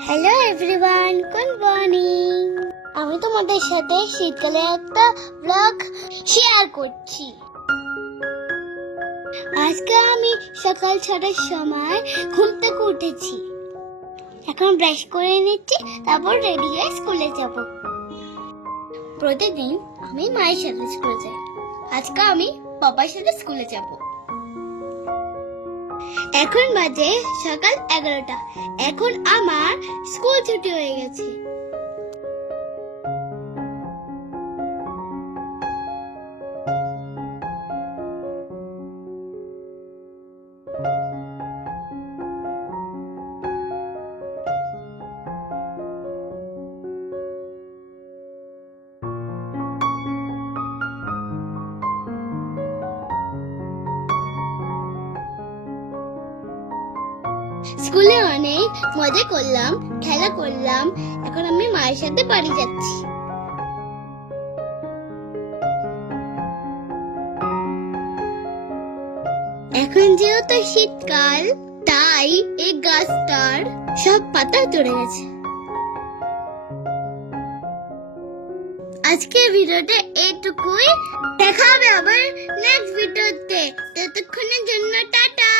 Hello everyone, good morning. আমি তোমাদের সাথে শীতকালে একটা ব্লগ শেয়ার করছি। আজকে আমি সকাল 6টার সময় ঘুম থেকে উঠেছি। এখন ব্রাশ করে নিচ্ছি, তারপর রেডি হয়ে স্কুলে যাব। প্রতিদিন আমি মায়ের সাথে স্কুলে যাই, আজকে আমি বাবার সাথে স্কুলে যাব। এখন বাজে সকাল 11টা। এখন আমার স্কুল ছুটি হয়ে গেছে। স্কুলে অনেক মজা করলাম, খেলা করলাম। এখন আমি মায়ের সাথে বাড়ি যাচ্ছি। এখন যেহেতু শীতকাল, তাই এই গাছটার সব পাতা ঝরে গেছে। আজকের ভিডিওটা এইটুকুই। দেখা হবে আবার নেক্সট ভিডিওতে। ততক্ষণের জন্য টাটা।